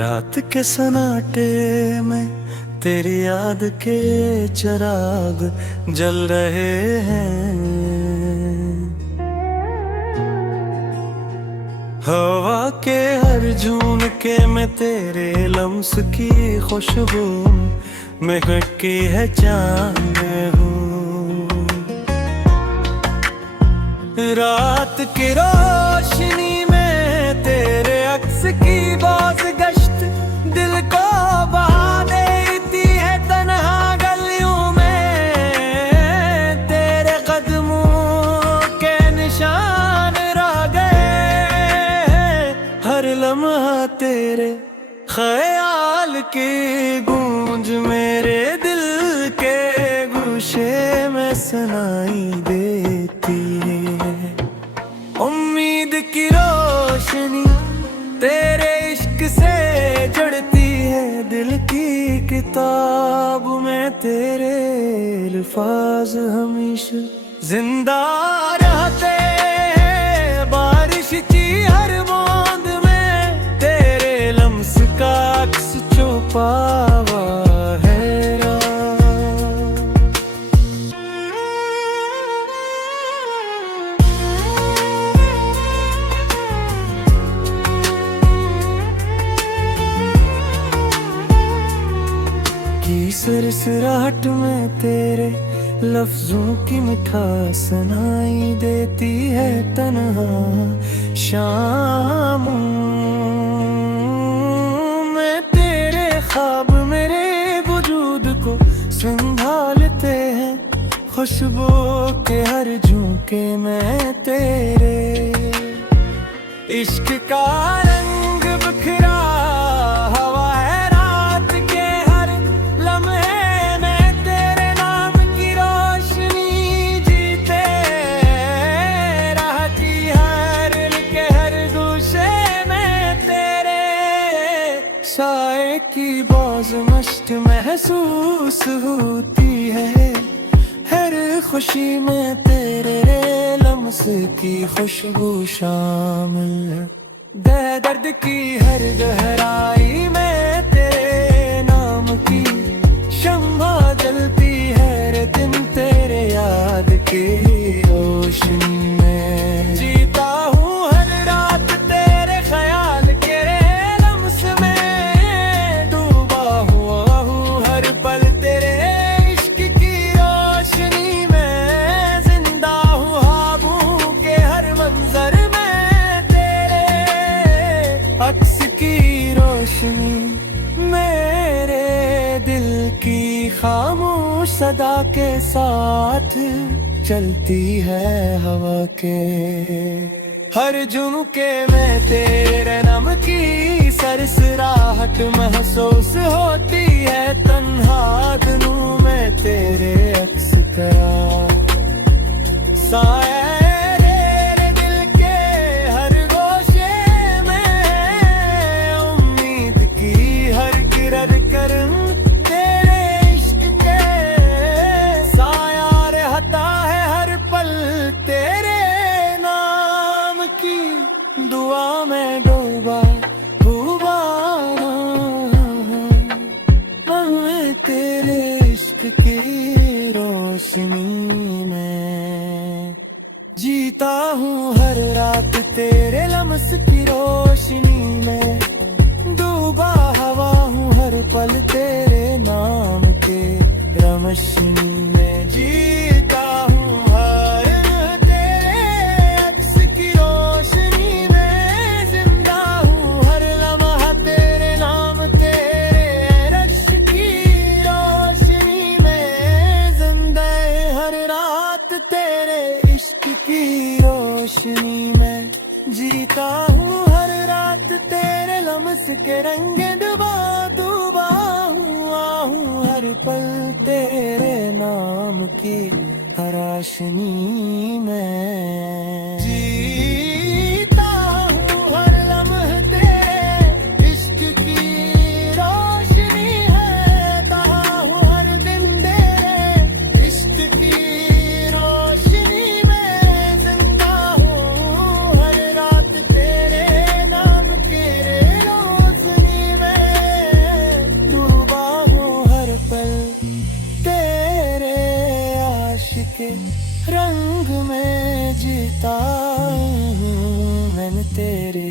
रात के सन्नाटे में तेरी याद के चिराग जल रहे हैं। हवा के हर झूमके में तेरे लम्स की खुशबू महकी है चांद हूँ। रात की रोशनी में तेरे अक्स की बाज गश्त दिल को बहा देती है तन्हा गलियों में। तेरे कदमों के निशान रह गए, हर लम्हा तेरे ख्याल की गूंज मेरे दिल के गुशे में सुनाई देती है। उम्मीद की रोशनी तेरे इश्क से जड़ती है, दिल की किताब में तेरे अल्फाज हमेशा जिंदा रहते हैं। बारिश की हर बूंद में तेरे लम्स का अक्स छुपा हुआ है। की सरसराहट में तेरे लफ्जों की मिठास सुनाई देती है तन्हा शामों में। तेरे ख्वाब मेरे वजूद को संभालते हैं, खुशबू के हर झोंके में तेरे इश्क का रंग बिखरा हवा है। रात के हर लम्हे में तेरे नाम की रोशनी जीते रहती, हर के हर गुशे में तेरे साए की बाज़ मश्क महसूस होती है। हर खुशी में तेरे लम्स की खुशबू शामिल है। दर्द की हर गहराई में तेरे नाम की शम्मा जलती है। रे दिन तेरे याद की रोशनी में जीता हूँ, हर रात तेरे ख्याल के लम्स में डूबा हुआ हूँ। हर पल तेरे इश्क की रोशनी में जिंदा हूँ। ख्वाबों के हर मंजर में तेरे अक्स की रोशनी मेरे दिल की खामोश सदा के साथ चलती है हवा के हर झुमके में। तेरे नाम की सरसराहट महसूस होती है तन्हा दिनों में तेरे अक्स का साया तेरे दिल के हर गोशे में। उम्मीद की हर किरण करन तेरे इश्क के साया रहता है हर पल तेरे नाम की दुआ में डूबा हुआ मैं तेरे इश्क की रोशनी में जीता हूँ। हर रात तेरे लम्स की रोशनी में डूबा हवा हूँ, हर पल तेरे नाम के रमशनी में जीता हूँ। हर तेरे अक्स की रोशनी में जिंदा हूँ, हर लम्हा तेरे नाम तेरे रश की रोशनी में जिंदा। हर रात तेरे इश्क की रोशनी में जीता हूँ, हर रात तेरे लम्स के रंग डुबा डूबा हूँ। हर पल तेरे नाम की रोशनी में जीता हूँ। हर लम्हा तेरे इश्क की रोशनी है ताहा हूँ। हर दिन तेरे इश्क की रोशनी में जिंदा हूँ। हर रात तेरे नाम की रोशनी में रंग में जीता हूँ मैं तेरे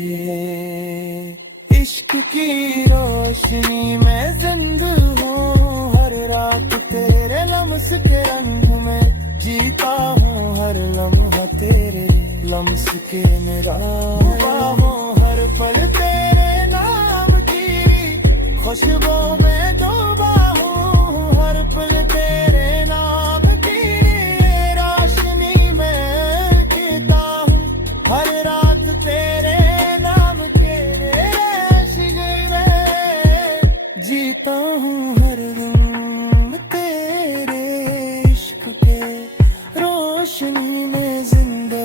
इश्क की रोशनी में जिंदा हूँ हर रात तेरे लम्स के रंग में जीता हूँ हर लम्हा तेरे लम्स के मेरा हूँ हर पल तेरे नाम की खुशबू में डूबा हूँ हर पल तेरे नाम की रोशनी में जीता हूँ हर रात तेरे नाम के इश्क में जीता हूँ हर दिन तेरे इश्क के रोशनी में जिंदा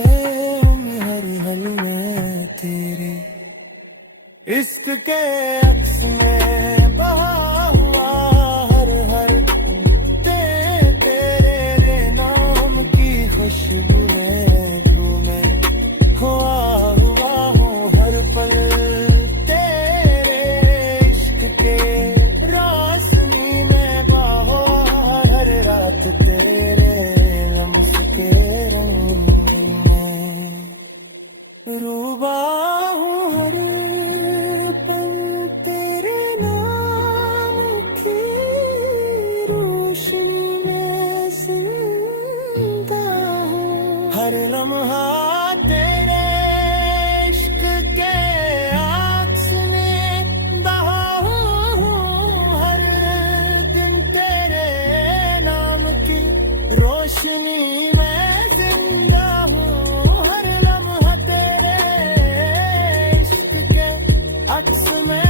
हूँ हर हल में तेरे इश्क के अक्स में बहा हुआ हर हर तेरे नाम की खुशबू में घूमे हुआ हूँ हर पल तेरे इश्क के रोशनी में बहा हर रात तेरे लम्स के रंग में रूबा हूँ हर पल तेरे नाम की रोशनी में जिंदा हूँ हर लम्हा तेरे इश्क के आक्स में बहा हूँ हर दिन तेरे नाम की रोशनी में जिंदा हूँ हर लम्हा तेरे इश्क के अक्स में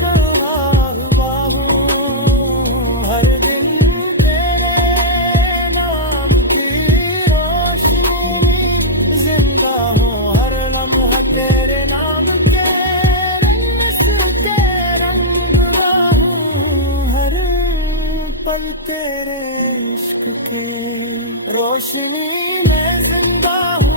बहा हुआ हूँ हर दिन तेरे नाम की रोशनी में जिंदा हूँ हर लम्हा तेरे नाम के के रंग हूँ हर पल तेरे इश्क के रोशनी में जिंदा हूँ